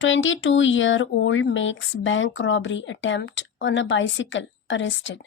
22-year-old makes bank robbery attempt on a bicycle, arrested.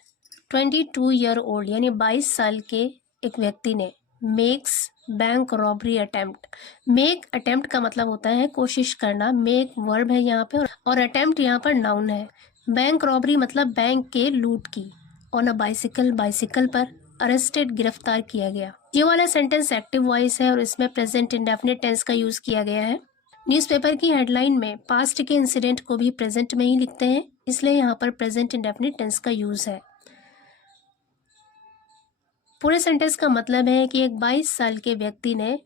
22-year-old यानी 22 साल के एक व्यक्ति ने makes bank robbery attempt. Make attempt का मतलब होता है कोशिश करना। मेक वर्ब है यहाँ पे और अटेम्प्ट यहाँ पर नाउन है। बैंक रॉबरी मतलब बैंक के लूट की। ऑन अ बाइसिकल, बाइसिकल पर। अरेस्टेड, गिरफ्तार किया गया। ये वाला सेंटेंस एक्टिव वॉइस है और इसमें प्रेजेंट इंडेफिनिट टेंस का यूज किया गया है। न्यूज़पेपर की हेडलाइन में पास्ट के इंसिडेंट को भी प्रेजेंट में ही लिखते हैं, इसलिए यहाँ पर प्रेजेंट इंडेफिनिट टेंस का यूज है। पूरे सेंटेंस का मतलब है कि एक 22 साल के व्यक्ति ने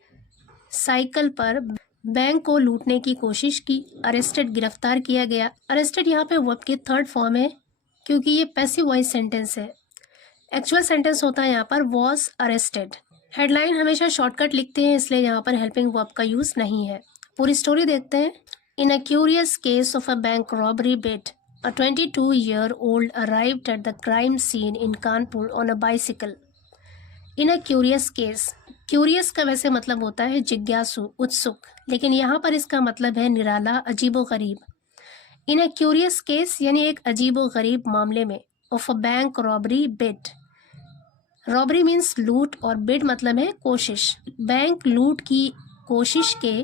साइकिल पर बैंक को लूटने की कोशिश की। अरेस्टेड, गिरफ्तार किया गया। अरेस्टेड यहाँ पे वर्ब की थर्ड फॉर्म है क्योंकि ये पैसिव वॉइस सेंटेंस है। एक्चुअल सेंटेंस होता है यहाँ पर वॉज अरेस्टेड। हेडलाइन हमेशा शॉर्टकट लिखते हैं, इसलिए यहाँ पर हेल्पिंग वर्ब का यूज नहीं है। पूरी स्टोरी देखते हैं। In a curious case of a bank robbery बिट, a 22-year-old arrived at the crime scene in Kanpur on a bicycle. In a curious case, curious का वैसे मतलब होता है जिज्ञासु, उत्सुक, लेकिन यहाँ पर इसका मतलब है निराला, अजीबोगरीब। इन अ क्यूरियस केस यानी एक अजीबोगरीब मामले में। Of a bank robbery bit, robbery means लूट और बिड मतलब है कोशिश। बैंक लूट की कोशिश के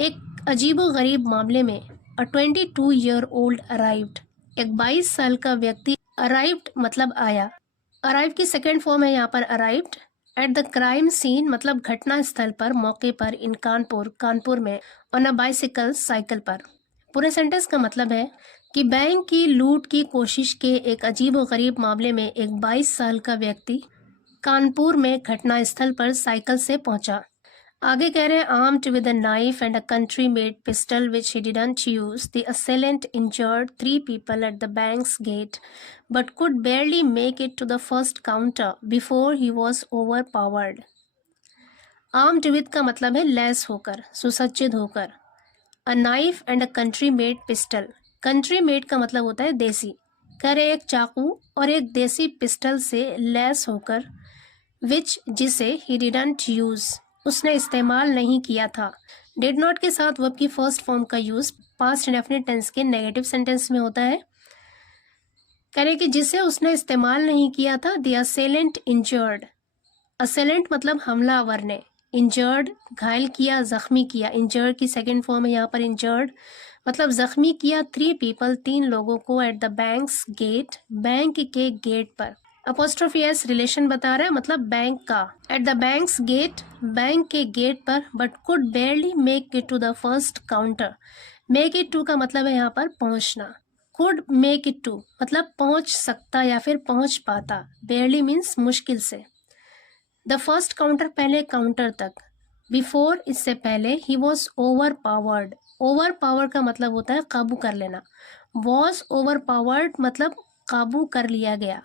एक अजीबोगरीब मामले में अ 22-year-old अराइव्ड, एक 22 साल का व्यक्ति। अराइव्ड मतलब आया। अराइव की सेकेंड फॉर्म है यहाँ पर arrived. At the crime scene मतलब घटना स्थल पर, मौके पर। इन कानपुर, कानपुर में। ऑन अ बाइसिकल, साइकिल पर। पूरे सेंटेंस का मतलब है कि बैंक की लूट की कोशिश के एक अजीबोगरीब मामले में एक 22 साल का व्यक्ति कानपुर में घटना स्थल पर साइकिल से पहुंचा। आगे कह रहे हैं armed with a knife and a country made pistol which he didn't use, the assailant injured 3 people at the bank's gate but could barely make it to the first counter before he was overpowered. Armed with का मतलब है lace होकर, सुसज्जित होकर। A knife and a country made pistol, country made का मतलब होता है देसी। कह रहे एक चाकू और एक देसी पिस्टल से लैस होकर, विच जिसे ही डिडंट यूज, उसने इस्तेमाल नहीं किया था। डिड नॉट के साथ वर्ब की फर्स्ट फॉर्म का यूज पास्ट इंडेफिनिट टेंस के नेगेटिव सेंटेंस में होता है। कह रहे कि जिसे उसने इस्तेमाल नहीं किया था। द असेलेंट इंजर्ड, असेलेंट मतलब हमलावर ने, इंजर्ड घायल किया, जख्मी किया। इंजर्ड की सेकेंड फॉर्म है यहाँ पर इंजर्ड, मतलब जख्मी किया। 3 people, 3 लोगों को। At the bank's gate, bank के गेट पर। अपोस्ट्रोफी एस रिलेशन बता रहा है, मतलब बैंक का। At the bank's gate, bank के गेट पर। But could barely make it to the first counter, make it to का मतलब है यहाँ पर पहुंचना। कुड मेक इट टू मतलब पहुंच सकता या फिर पहुंच पाता। बेयरली मीन्स मुश्किल से। द फर्स्ट काउंटर पहले काउंटर तक। बिफोर इससे पहले। He was over powered, over power का मतलब होता है काबू कर लेना। वॉज ओवर पावर्ड मतलब काबू कर लिया गया।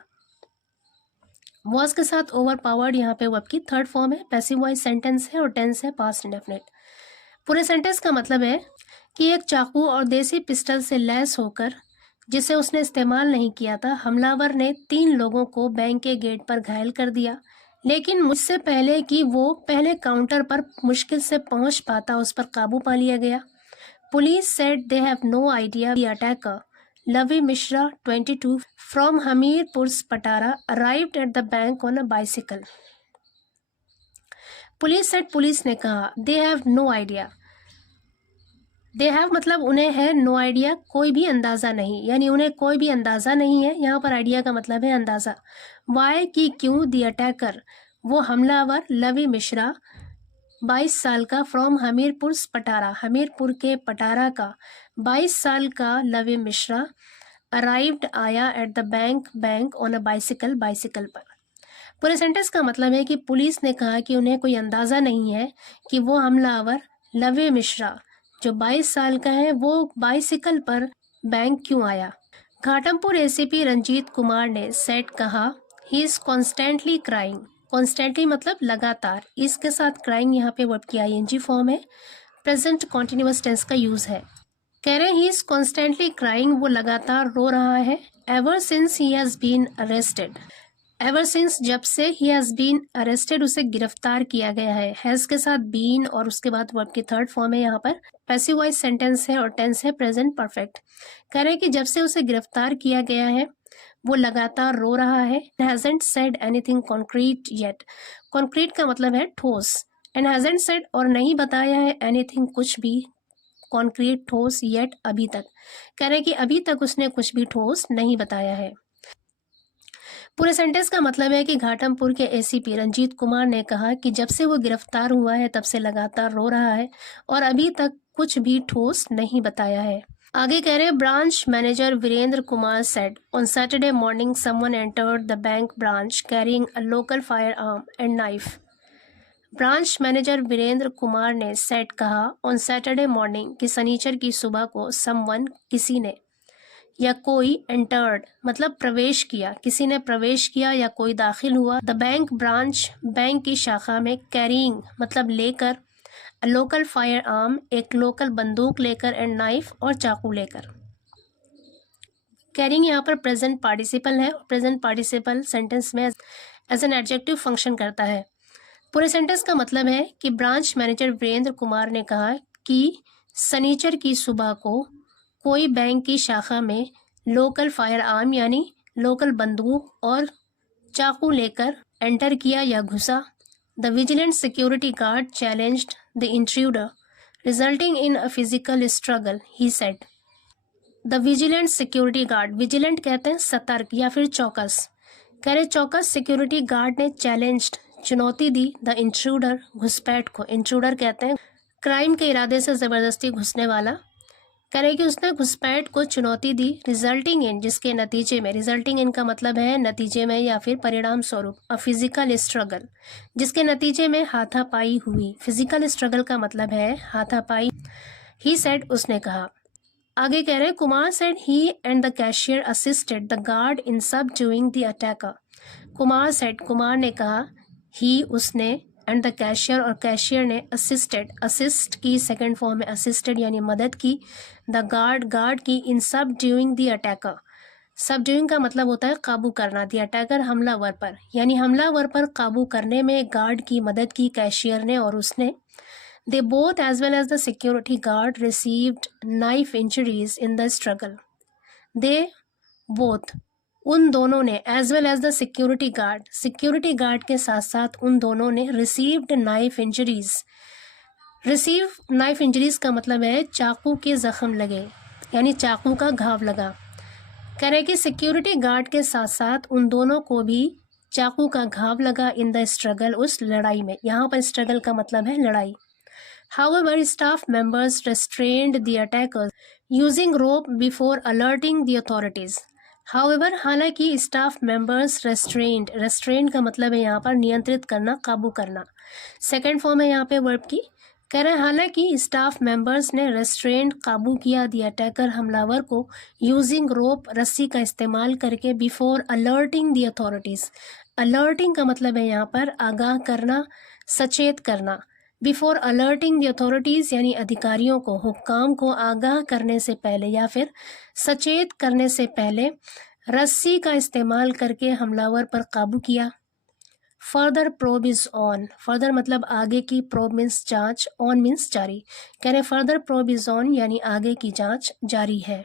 वॉज के साथ ओवर पावर्ड यहाँ पे वर्ब की थर्ड फॉर्म है। पैसिव वॉइस सेंटेंस है और टेंस है पास्ट इंडेफिनिट। पूरे सेंटेंस का मतलब है कि एक चाकू और देसी पिस्टल से लैस होकर, जिसे उसने इस्तेमाल नहीं किया था, हमलावर ने 3 लोगों को बैंक के गेट पर घायल कर दिया, लेकिन मुझसे पहले कि वो पहले काउंटर पर मुश्किल से पहुंच पाता, उस पर काबू पा लिया गया। Police said they have no idea the attacker Lavi Mishra 22 from Hamirpur, Patara arrived at the bank on a bicycle. Police said, police ने कहा। They have no idea, they have मतलब उन्हें है, नो आइडिया कोई भी अंदाज़ा नहीं, यानी उन्हें कोई भी अंदाज़ा नहीं है। यहाँ पर आइडिया का मतलब है अंदाज़ा। वाई की क्यों। दी अटैकर वो हमलावर, लवी मिश्रा 22 साल का। फ्रॉम हमीरपुर पटारा, हमीरपुर के पटारा का 22 साल का लवी मिश्रा। अराइव्ड आया। At the bank, bank on a bicycle, bicycle पर। पूरे सेंटेंस का मतलब है कि पुलिस ने कहा कि उन्हें कोई अंदाज़ा नहीं है कि वो हमलावर लवे मिश्रा जो 22 साल का है, वो बाइसिकल पर बैंक क्यों आया। घाटमपुर एसीपी रंजीत कुमार ने सेट कहा, he is constantly crying, constantly मतलब लगातार। इसके साथ क्राइंग यहाँ पे वर्ब की आईएनजी फॉर्म है। प्रेजेंट कॉन्टिन्यूअस टेंस का यूज़ है। कह रहे ही इज़ कॉन्स्टेंटली क्राइंग, वो लगातार रो रहा है। Ever since he has been arrested, ever since, जब से, ही हैज़ बीन अरेस्टेड, उसे गिरफ्तार किया गया है। हैज़ के साथ बीन और उसके बाद वर्ब की थर्ड फॉर्म है यहाँ पर, पैसिव वॉइस सेंटेंस है और टेंस है प्रेजेंट परफेक्ट। कह रहे हैं कि जब से उसे गिरफ्तार किया गया है वो लगातार रो रहा है। Hasn't said anything concrete yet, concrete का मतलब है ठोस, एंड हैजंट सेड और नहीं बताया है एनीथिंग कुछ भी, कॉन्क्रीट ठोस, येट अभी तक। कह रहे हैं कि अभी तक उसने कुछ भी ठोस नहीं बताया है। पूरे सेंटेंस का मतलब है कि घाटमपुर के एसीपी रंजीत कुमार ने कहा कि जब से वो गिरफ्तार हुआ है तब से लगातार रो रहा है और अभी तक कुछ भी ठोस नहीं बताया है। आगे कह रहे हैं branch manager Virendra Kumar said on Saturday morning someone entered the bank branch carrying a local firearm and knife. Branch manager Virendra Kumar ने सेड कहा ऑन सैटरडे मॉर्निंग कि शनिचर की सुबह को समवन किसी ने या कोई एंटर्ड मतलब प्रवेश किया, किसी ने प्रवेश किया या कोई दाखिल हुआ, द बैंक ब्रांच बैंक की शाखा में, कैरिंग मतलब लेकर, लोकल फायर आर्म एक लोकल बंदूक लेकर, एंड नाइफ और चाकू लेकर। कैरिंग यहाँ पर प्रेजेंट पार्टिसिपल है, प्रेजेंट पार्टिसिपल सेंटेंस में एज एन एडजेक्टिव फंक्शन करता है। पूरे सेंटेंस का मतलब है कि ब्रांच मैनेजर वीरेंद्र कुमार ने कहा कि शनिचर की सुबह को कोई बैंक की शाखा में लोकल फायर आर्म यानी लोकल बंदूक और चाकू लेकर एंटर किया या घुसा। The vigilant security guard challenged the intruder resulting in a physical struggle, he said. The vigilant security guard, vigilant कहते हैं सतर्क या फिर चौकस। कह रहे चौकस सिक्योरिटी गार्ड ने चैलेंज्ड चुनौती दी द इंट्रूडर घुसपैठ को, इंट्रूडर कहते हैं क्राइम के इरादे से जबरदस्ती घुसने वाला। कह रहे कि उसने घुसपैठ को चुनौती दी, रिजल्टिंग इन जिसके नतीजे में, रिजल्टिंग इन का मतलब है नतीजे में या फिर परिणाम स्वरूप, अ फिजिकल स्ट्रगल जिसके नतीजे में हाथापाई हुई, फिजिकल स्ट्रगल का मतलब है हाथापाई। ही सेड उसने कहा। आगे कह रहे हैं Kumar said he and the cashier assisted the guard in subduing the attacker. Kumar said Kumar ने कहा, ही उसने, एंड द कैशियर और कैशियर ने, असिस्टेड असिस्ट की सेकंड फॉर्म में असिस्टेड यानी मदद की, द गार्ड गार्ड की, इन सबड्यूइंग द अटैकर। सबड्यूइंग का मतलब होता है काबू करना, द अटैकर हमलावर पर, यानी हमलावर पर काबू करने में गार्ड की मदद की कैशियर ने और उसने। They both as well as the security guard received knife injuries in the struggle. They both, उन दोनों ने, as well as the security guard, security guard के साथ साथ उन दोनों ने, received knife injuries. receive knife injuries का मतलब है चाकू के जख्म लगे यानी चाकू का घाव लगा। कह रहे कि सिक्योरिटी गार्ड के साथ साथ उन दोनों को भी चाकू का घाव लगा इन द स्ट्रगल, उस लड़ाई में। यहाँ पर स्ट्रगल का मतलब है लड़ाई। However, staff members restrained the attackers using rope before alerting the authorities. However, हालांकि staff members restrained का मतलब है यहाँ पर नियंत्रित करना, काबू करना। सेकेंड फॉर्म है यहाँ पे वर्ब की। कह रहे हैं हालांकि स्टाफ मेंबर्स ने रेस्ट्रेंड काबू किया द अटैकर हमलावर को यूजिंग रोप रस्सी का इस्तेमाल करके before alerting the authorities. Alerting का मतलब है यहाँ पर आगाह करना, सचेत करना। बिफोर अलर्टिंग द अथॉरिटीज यानी अधिकारियों को, हुक्काम को आगाह करने से पहले या फिर सचेत करने से पहले रस्सी का इस्तेमाल करके हमलावर पर काबू किया। Further probe is on, further मतलब आगे की, प्रोब मीन्स जांच, ऑन मीन्स जारी। कह रहे फर्दर प्रोब इज ऑन यानी आगे की जांच जारी है।